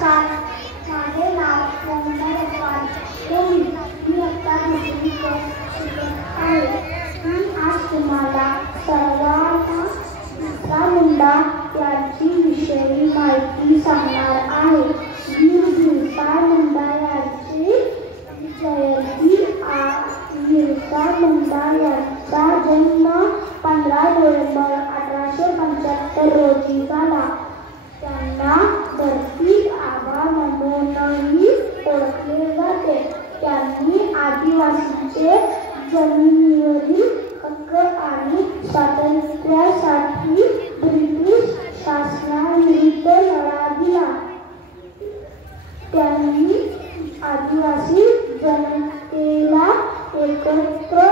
नमस्कार, माझे नाव ममता रखवाल. मी आता दुसरी शिकत आहे. मी आज तुम्हाला सर्वांना बिरसा मुंडा यांची विषयी माहिती सांगणार आहे. वीर बिरसा मुंडा यांची जयंती. बिरसा मुंडा यांचा जन्म 15 नोव्हेंबर 1875 रोजी झाला. त्यांना धरती आबा म्हणूनही ओळखले जाते. त्यांनी आदिवासींचे जमिनीवरील हक्क आणि स्वातंत्र्यासाठी ब्रिटिश शासनाविरुद्ध लढा दिला. त्यांनी आदिवासी जनतेला एकत्र